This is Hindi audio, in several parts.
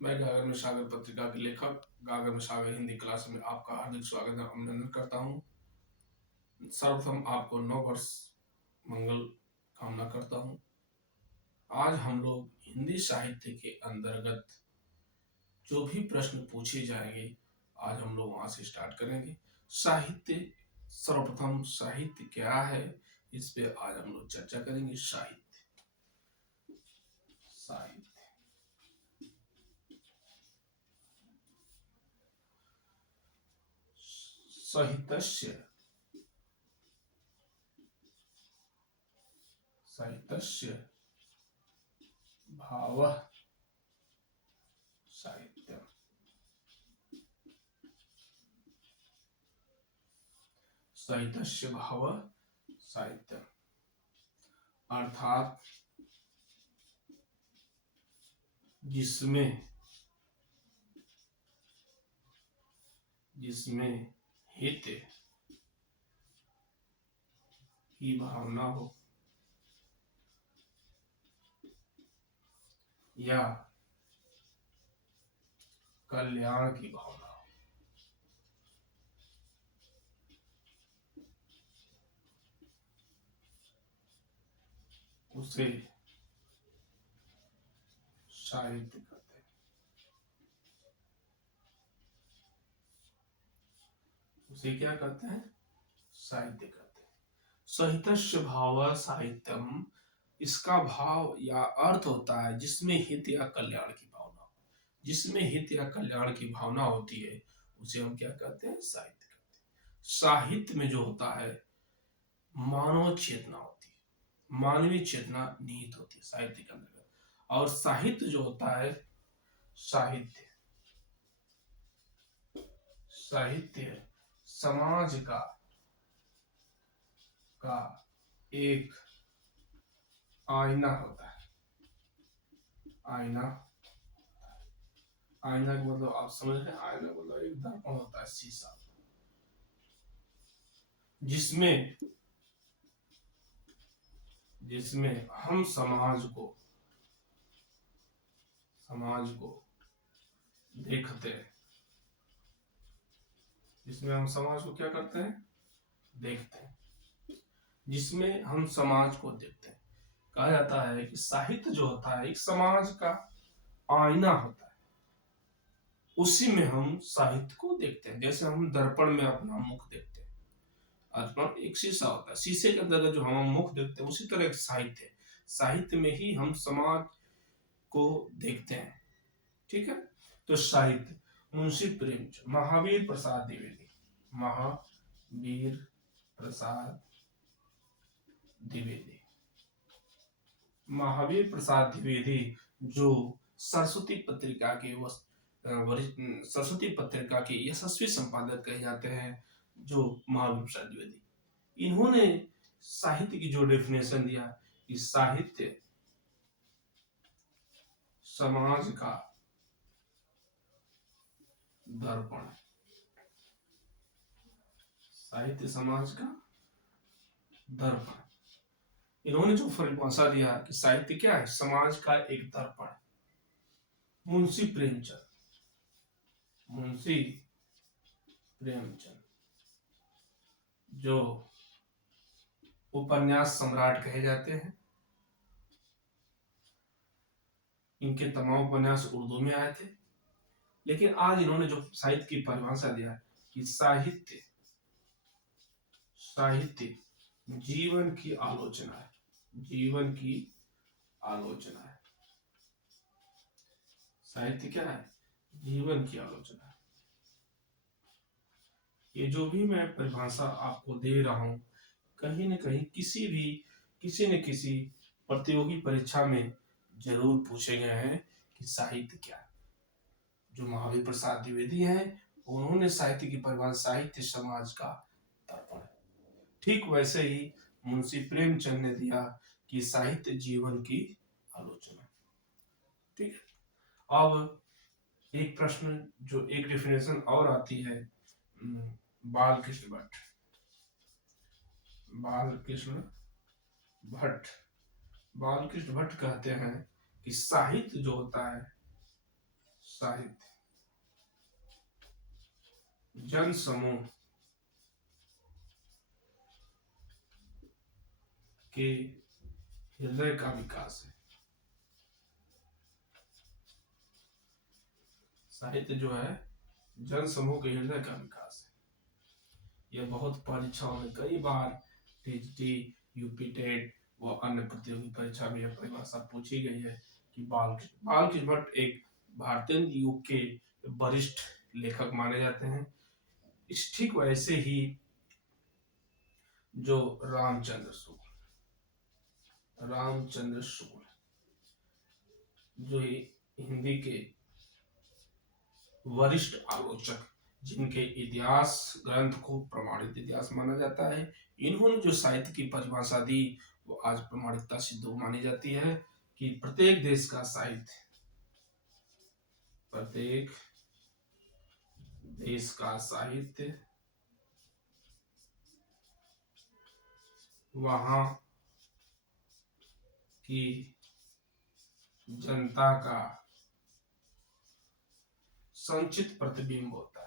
मैं गागर में सागर पत्रिका के लेखक गागर में सागर हिंदी क्लास में आपका हार्दिक स्वागत और अभिनंदन करता हूँ। सर्वप्रथम आपको नव वर्ष मंगल कामना करता हूँ। आज हम लोग हिंदी साहित्य के अंतर्गत जो भी प्रश्न पूछे जाएंगे, आज हम लोग वहां से स्टार्ट करेंगे। साहित्य, सर्वप्रथम साहित्य क्या है, इस पे आज हम लोग चर्चा करेंगे। साहित्य साहित्य साहित्यस्य साहित्यस्य भावः साहित्यम्। साहित्यस्य भावः साहित्यम् अर्थात जिसमें हित की भावना हो या कल्याण की भावना हो, उसे साहित्य कहते हैं। उसे क्या कहते हैं? साहित्य कहते हैं। साहित्यस्य भाव साहित्यम, इसका भाव या अर्थ होता है जिसमें हित या कल्याण की भावना हो। जिसमें हित या कल्याण की भावना होती है उसे हम क्या कहते हैं? साहित्य कहते हैं। साहित्य में जो होता है मानव चेतना होती है, मानवीय चेतना निहित होती है साहित्य के अंतर्गत। और साहित्य जो होता है, साहित्य साहित्य समाज का एक आईना होता है। आईना, आईना का मतलब आप समझ रहे हैं? आईना मतलब एक दर्पण होता है, शीशा, जिसमें हम समाज को देखते हैं। जिसमें हम समाज को क्या करते हैं? देखते हैं। जिसमें हम समाज को देखते हैं। कहा जाता है कि साहित्य जो होता है एक समाज का आईना होता है। उसी में हम साहित्य को देखते हैं। जैसे हम दर्पण में अपना मुख देखते हैं, दर्पण एक शीशा होता है, शीशे के अंदर जो हम मुख देखते हैं, उसी तरह एक साहित्य है। साहित्य में ही हम समाज को देखते हैं। ठीक है। तो साहित्य मुंशी प्रेमचंद, महावीर प्रसाद द्विवेदी, महावीर प्रसाद द्विवेदी, महावीर प्रसाद द्विवेदी जो सरस्वती पत्रिका के सरस्वती पत्रिका के यशस्वी संपादक कहे जाते हैं, जो महावीर प्रसाद द्विवेदी, इन्होंने साहित्य की जो डेफिनेशन दिया कि साहित्य समाज का दर्पण, साहित्य समाज का दर्पण। इन्होंने जो परिभाषा दिया कि साहित्य क्या है? समाज का एक दर्पण। मुंशी प्रेमचंद, मुंशी प्रेमचंद जो उपन्यास सम्राट कहे जाते हैं, इनके तमाम उपन्यास उर्दू में आए थे। लेकिन आज इन्होंने जो साहित्य की परिभाषा दिया कि साहित्य जीवन की आलोचना है। जीवन की आलोचना है। साहित्य क्या है? जीवन की आलोचना है। ये जो भी मैं परिभाषा आपको दे रहा हूं, कहीं न कहीं किसी न किसी प्रतियोगी परीक्षा में जरूर पूछे गए हैं कि साहित्य क्या है। जो महावीर प्रसाद द्विवेदी हैं, उन्होंने साहित्य की परिभाषा साहित्य समाज का दर्पण है। ठीक वैसे ही मुंशी प्रेमचंद ने दिया कि साहित्य जीवन की आलोचना। ठीक है। अब एक प्रश्न, जो एक डेफिनेशन और आती है, बालकृष्ण भट्ट, बालकृष्ण भट्ट कहते हैं कि साहित्य जो होता है, साहित्य जन समूह के हृदय का विकास है। साहित्य जो है जन समूह के हृदय का विकास है। यह बहुत परीक्षाओं में कई बार टीजीटी, यूपी टेट व अन्य प्रतियोगी परीक्षा में यह परिभाषा पूछी गई है कि बालकृष्ण भट्ट एक भारतीय युग के वरिष्ठ लेखक माने जाते हैं। इस ठीक वैसे ही जो रामचंद्र शुक्ल जो हिंदी के वरिष्ठ आलोचक, जिनके इतिहास ग्रंथ को प्रमाणित इतिहास माना जाता है, इन्होंने जो साहित्य की परिभाषा दी वो आज प्रमाणिकता सिद्ध मानी जाती है कि प्रत्येक देश का साहित्य, प्रत्येक देश का साहित्य वहां की जनता का संचित प्रतिबिंब होता है।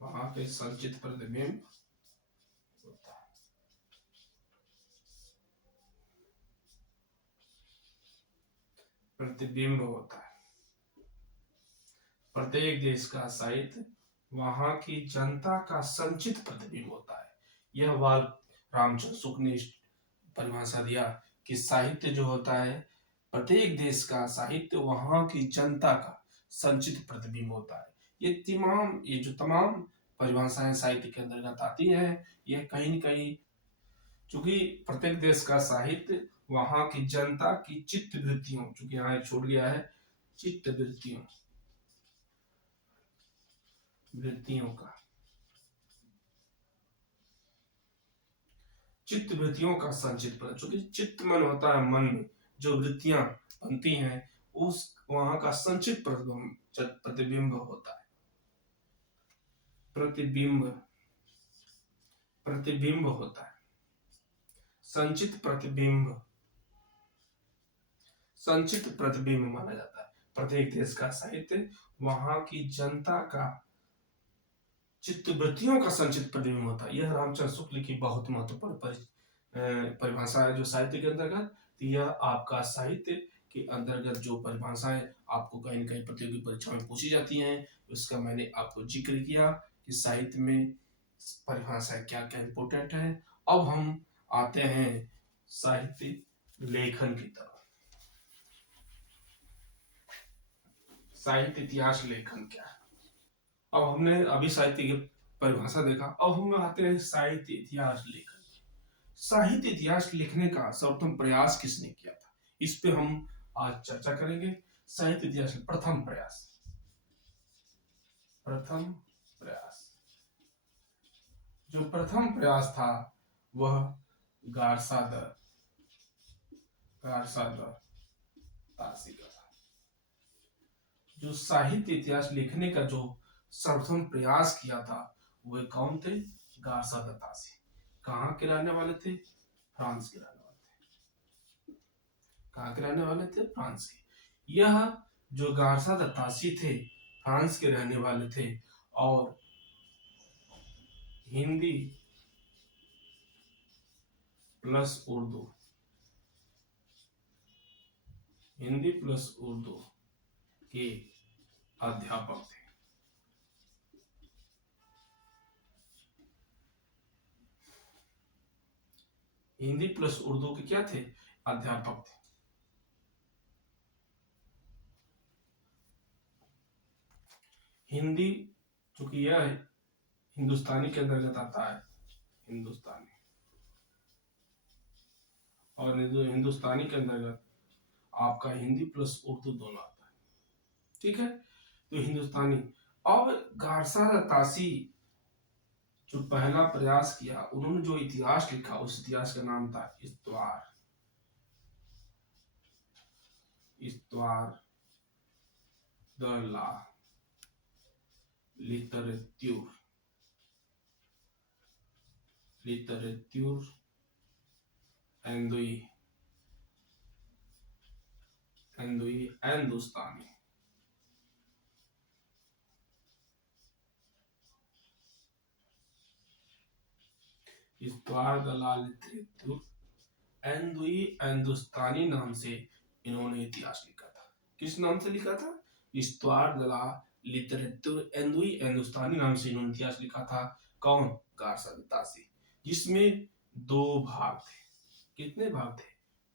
वहां के संचित प्रतिबिंब होता है। प्रत्येक देश का साहित्य वहां की जनता का संचित प्रतिबिंब होता है। यह बात रामचंद्र शुक्ल ने परिभाषा दिया कि साहित्य जो होता है, प्रत्येक देश का साहित्य वहां की जनता का संचित प्रतिबिंब होता है। ये जो तमाम परिभाषाएं साहित्य के अंतर्गत आती है, यह कहीं न कहीं, चूंकि प्रत्येक देश का साहित्य वहां की जनता की चित्त वृत्तियों, चूंकि यहाँ छूट गया है, चित्त वृत्तियों का संचित पर, चूंकि चित्त मन होता है, मन में जो वृत्तियां बनती हैं उस वहां का संचित प्रतिबिंब होता है। प्रतिबिंब होता है, संचित प्रतिबिंब माना जाता है। प्रत्येक देश का साहित्य वहां की जनता का चित्त वृत्तियों का संचित प्रतिबिंब होता है। यह रामचंद्र शुक्ल की बहुत महत्वपूर्ण परिभाषा है जो साहित्य के अंतर्गत। यह आपका साहित्य के अंतर्गत जो परिभाषाएं आपको कहीं न कहीं प्रतियोगी परीक्षा में पूछी जाती हैं, उसका मैंने आपको जिक्र किया कि साहित्य में परिभाषाएं क्या क्या इंपॉर्टेंट है। अब हम आते हैं साहित्य लेखन की तरफ। साहित्य इतिहास लेखन क्या है? अब हमने अभी साहित्य की परिभाषा देखा, अब हम आते हैं साहित्य इतिहास लेखन। साहित्य इतिहास लिखने का सर्वप्रथम प्रयास किसने किया था, इस पे हम आज चर्चा करेंगे। साहित्य इतिहास प्रथम प्रयास था वह गारसादर तासी का था। जो साहित्य इतिहास लिखने का जो सर्वप्रथम प्रयास किया था वह कौन थे? गारसादर तासी। कहाँ के रहने वाले थे? फ्रांस के रहने वाले थे। कहाँ के रहने वाले थे? फ्रांस के। यह जो गारसादर तासी थे फ्रांस के रहने वाले थे और हिंदी प्लस उर्दू के अध्यापक थे। हिंदी प्लस उर्दू के क्या थे? अध्यापक थे। हिंदी चूंकि यह हिंदुस्तानी के अंतर्गत आता है, हिंदुस्तानी, और हिंदुस्तानी के अंतर्गत आपका हिंदी प्लस उर्दू दोनों आता है। ठीक है, तो हिंदुस्तानी। अब गारसादर तासी जो पहला प्रयास किया, उन्होंने जो इतिहास लिखा उस इतिहास का नाम था इस्तवार द ला लिटरेच्यूर एंदोई हिंदुई हिंदुस्तानी। इस्तवार दलाल लिटरेतुर हिंदुई हिंदुस्तानी नाम से इन्होंने इतिहास लिखा था। किस नाम से लिखा था? इस्तवार दलाल लिटरेतुर हिंदुई हिंदुस्तानी नाम से इन्होंने इतिहास लिखा था। कौन? गारसा द तासी। जिसमें दो भाग थे। कितने भाग थे?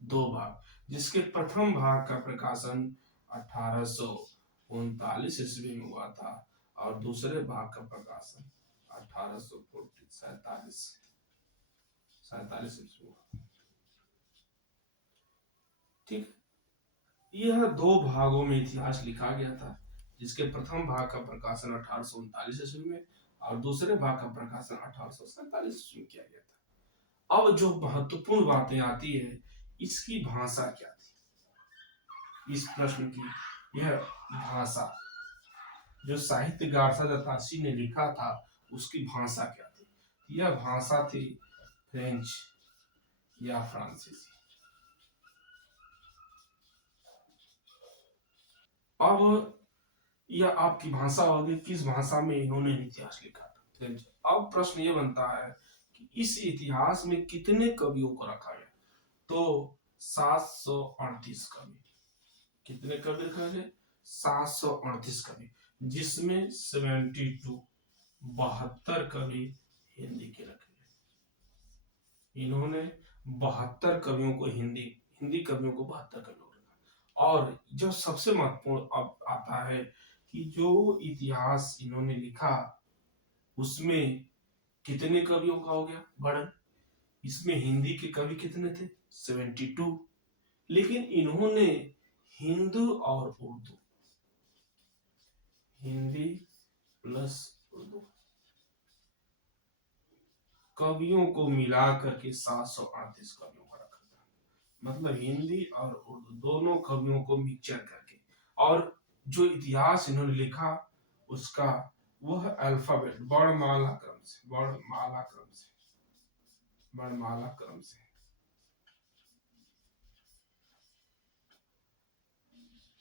दो भाग। जिसके प्रथम भाग का प्रकाशन 1839 ईस्वी में हुआ था और दूसरे भाग का प्रकाशन 1847 ईस्वी में हुआ। ठीक। यह दो भागों में इतिहास लिखा गया था, जिसके प्रथम भाग का प्रकाशन 1839 ईस्वी में और दूसरे भाग का प्रकाशन 1847 ईस्वी में किया गया था। अब जो महत्वपूर्ण बातें आती है, इसकी भाषा क्या थी? इस प्रश्न की यह भाषा जो साहित्य गारसा द तासी ने लिखा था, उसकी भाषा क्या थी? यह भाषा थी फ्रेंच या फ्रांसीसी। अब यह आपकी भाषा होगी, किस भाषा में इन्होंने इतिहास लिखा था? फ्रेंच। अब प्रश्न ये बनता है कि इस इतिहास में कितने कवियों को रखा गया? तो 738 कवि। कितने कवि रखा गया? 738 कवि, जिसमें 72 कवि हिंदी के रखे गए। इन्होंने 72 कवियों को हिंदी कवियों को 72 कवियों को रखा। और जो सबसे महत्वपूर्ण अब आता है कि जो इतिहास इन्होंने लिखा, उसमें कितने कवियों का हो गया वर्णन? इसमें हिंदी के कवि कितने थे? 72। लेकिन इन्होंने हिंदू और उर्दू, हिंदी प्लस उर्दू कवियों को मिलाकर के 738 कवियों का रखा था। मतलब हिंदी और उर्दू दोनों कवियों को मिक्सचर करके। और जो इतिहास इन्होंने लिखा, उसका वह अल्फाबेट वर्णमाला क्रम से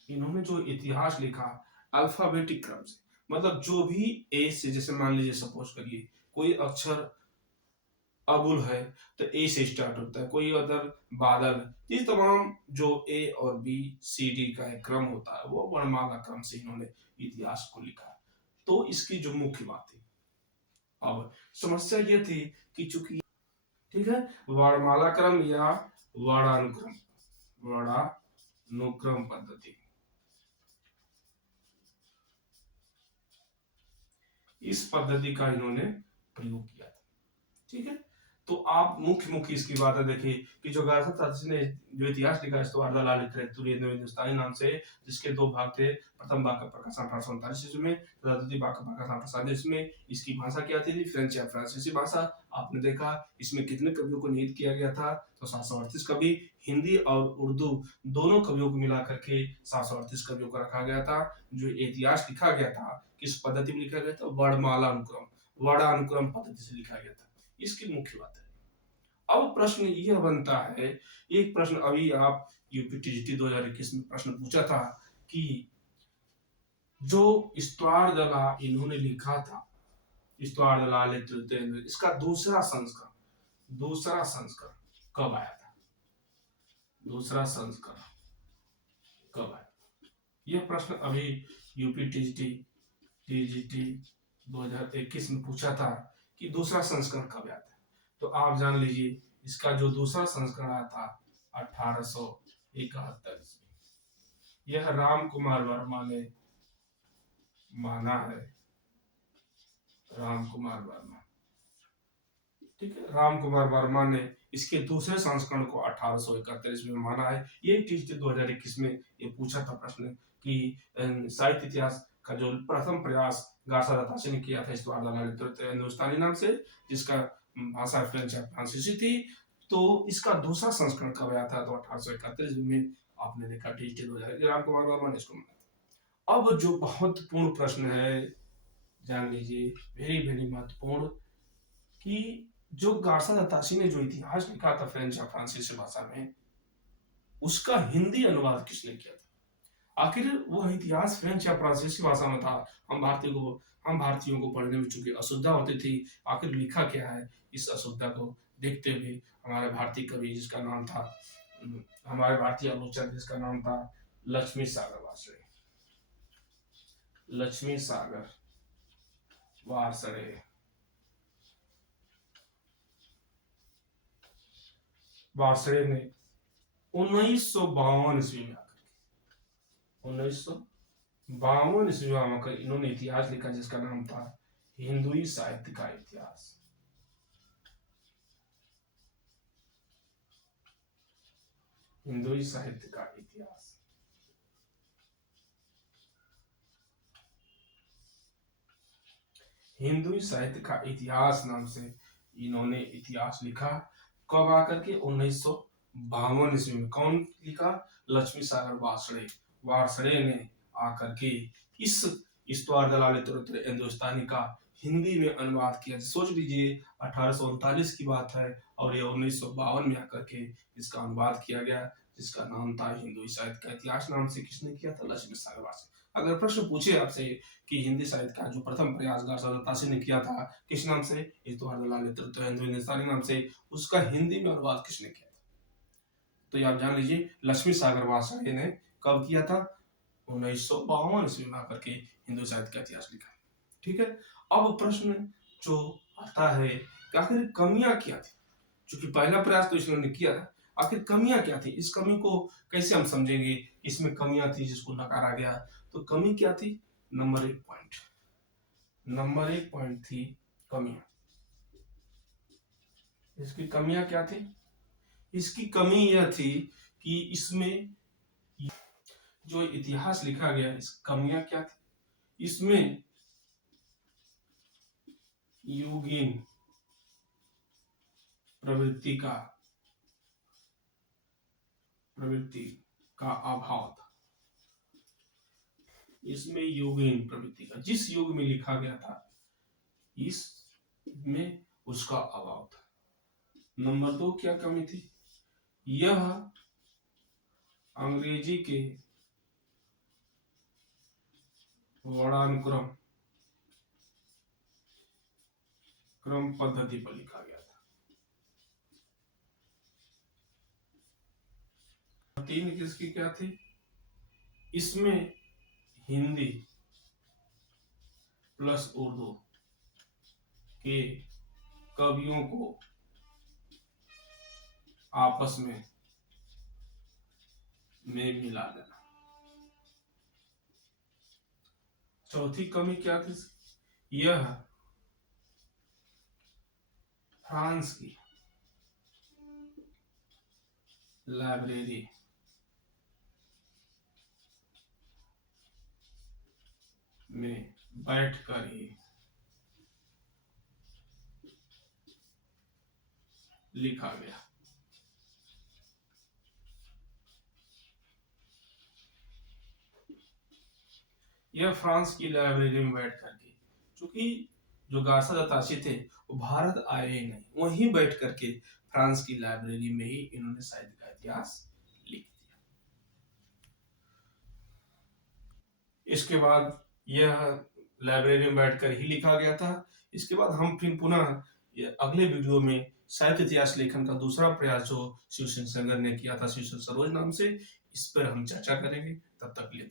इन्होंने जो इतिहास लिखा अल्फाबेटिक क्रम से। मतलब जो भी ए से, जैसे मान लीजिए सपोज करिए कोई अक्षर अबुल है तो ए से स्टार्ट होता है, कोई अदर बादल, ये तमाम जो ए और बी सी डी का एक क्रम होता है, वो वर्णमाला क्रम से इन्होंने इतिहास को लिखा। तो इसकी जो मुख्य बात थी, अब समस्या ये थी कि चूंकि ठीक है वर्णमाला क्रम या वर्णानुक्रम पद्धति, इस पद्धति का इन्होंने प्रयोग किया था। ठीक है, तो आप मुख्य इसकी बातें देखिए कि जो गारसा तासी ने जो इतिहास लिखा इस्तवार दलाल लिटरेतुर हिंदुस्तानी नाम से, जिसके दो भाग थे। प्रथम भाग का प्रकाशन 1839 ईस्वी में, द्वितीय भाग का प्रकाशन 1847 ईस्वी में। इसकी भाषा क्या थी? फ्रेंच या फ्रांसीसी भाषा। आपने देखा इसमें कितने कवियों को नियुक्त किया गया था? तो 738 कवि। हिंदी और उर्दू दोनों कवियों को मिलाकर के 738 कवियों को रखा गया था। जो इतिहास लिखा गया था, किस पद्धति में लिखा गया था? वर्णानुक्रम पद्धति से लिखा गया था। इसकी मुख्य बात है। अब प्रश्न यह बनता है, एक प्रश्न अभी आप यूपीटीजीटी 2021 में प्रश्न पूछा था कि जो इस्तवार दला इन्होंने लिखा था, इस्तवार दलाल इसका दूसरा संस्करण कब आया था? दूसरा संस्करण कब आया? यह प्रश्न अभी यूपीटीजीटी 2021 में पूछा था कि दूसरा संस्करण कब आया था। तो आप जान लीजिए इसका जो दूसरा संस्करण आया था 1871 ईस्वी। यह राम कुमार वर्मा ने माना है। राम कुमार वर्मा, ठीक है, राम कुमार वर्मा ने इसके दूसरे संस्करण को 1871 ईस्वी में माना है। ये टीजीटी 2021 में ये पूछा था प्रश्न कि साहित्य इतिहास का जो प्रथम प्रयास गारसा द तासी ने किया था इस्तवार दलाल हिंदुस्तानी नाम से, जिसका भाषा फ्रेंच या फ्रांसीसी थी। तो इसका दूसरा संस्करण कब आया था? तो 1831 में। आपने देखा टीजीटी 2021 राम कुमार वर्मा ने इसको माना। अब जो महत्वपूर्ण प्रश्न है, जान लीजिए, वेरी महत्वपूर्ण, कि जो गारसा द तासी ने जो इतिहास लिखा था फ्रेंच या फ्रांसीसी भाषा में, उसका हिंदी अनुवाद किसने किया था? आखिर वह इतिहास फ्रेंच या फ्रांसीसी भाषा में था। हम भारतीयों को पढ़ने में चूंकि असुविधा होती थी, आखिर लिखा क्या है, इस असुविधा को देखते हुए हमारे भारतीय कवि जिसका नाम था हमारे भारतीय आलोचक जिसका नाम था लक्ष्मी सागर वार्ष्णेय, लक्ष्मी सागर वार्ष्णेय वार्ष्णेय ने 1952 ईस्वी में आकर 1952 ईस्वी में आकर इन्होंने इतिहास लिखा जिसका नाम था हिंदुई साहित्य का इतिहास। हिंदुई साहित्य का इतिहास। हिंदुई साहित्य का इतिहास नाम से इन्होंने इतिहास लिखा। कब आकर के 1952 ईस्वी में। कौन लिखा? लक्ष्मी सागर वार्ष्णेय। वार्ष्णेय ने आकर के इस इस्तवार दलाल तुरुतुर हिंदुस्तानी का हिंदी में अनुवाद किया। सोच लीजिए 1839 की बात है और ये 1952 में आकर के इसका अनुवाद किया गया जिसका नाम था हिंदुई साहित्य का इतिहास। नाम से किसने किया था? लक्ष्मी सागर वार्ष्णेय। अगर प्रश्न पूछे आपसे कि हिंदी साहित्य का जो प्रथम प्रयास गार्सद ताशी ने किया था किस नाम से? इस्तवार दलाल तुरुतुर हिंदुस्तानी नाम से, उसका हिंदी में अनुवाद किसने किया था? तो ये आप जान लीजिए लक्ष्मी सागर वार्ष्णेय ने कब किया था? 1952 ईस्वी में आकर के हिंदू साहित्य का इतिहास लिखा। ठीक है, अब प्रश्न जो आता है कि आखिर कमियां क्या थी? क्योंकि पहला प्रयास तो इन्होंने किया था, आखिर कमियां क्या थी? इस कमी को कैसे हम समझेंगे? इसमें कमियां थी जिसको नकारा गया, तो कमी क्या थी? नंबर एक पॉइंट थी कमियां। इसकी कमियां क्या थी? इसकी कमी यह थी कि इसमें जो इतिहास लिखा गया, इस कमियां क्या थी? इसमें योगीन प्रवृत्ति का अभाव था। इसमें योगीन प्रवृत्ति का, जिस युग में लिखा गया था इसमें उसका अभाव था। नंबर 2 क्या कमी थी? यह अंग्रेजी के वर्णानुक्रम पद्धति पर लिखा गया था। 3 किसकी क्या थी? इसमें हिंदी प्लस उर्दू के कवियों को आपस में मिला देना। चौथी कमी क्या थी? यह फ्रांस की लाइब्रेरी में बैठकर ही लिखा गया। यह फ्रांस की लाइब्रेरी में बैठ करके, क्योंकि जो गार्सद ताशी थे वो भारत आए ही नहीं, वहीं बैठ करके फ्रांस की लाइब्रेरी में ही इन्होंने साहित्य का इतिहास लिख दिया। इसके बाद यह लाइब्रेरी में बैठकर ही लिखा गया था। इसके बाद हम फिर पुनः अगले वीडियो में साहित्य इतिहास लेखन का दूसरा प्रयास जो शिवसेन संगर ने किया था शिवसेन सरोज नाम से, इस पर हम चर्चा करेंगे। तब तक के लिए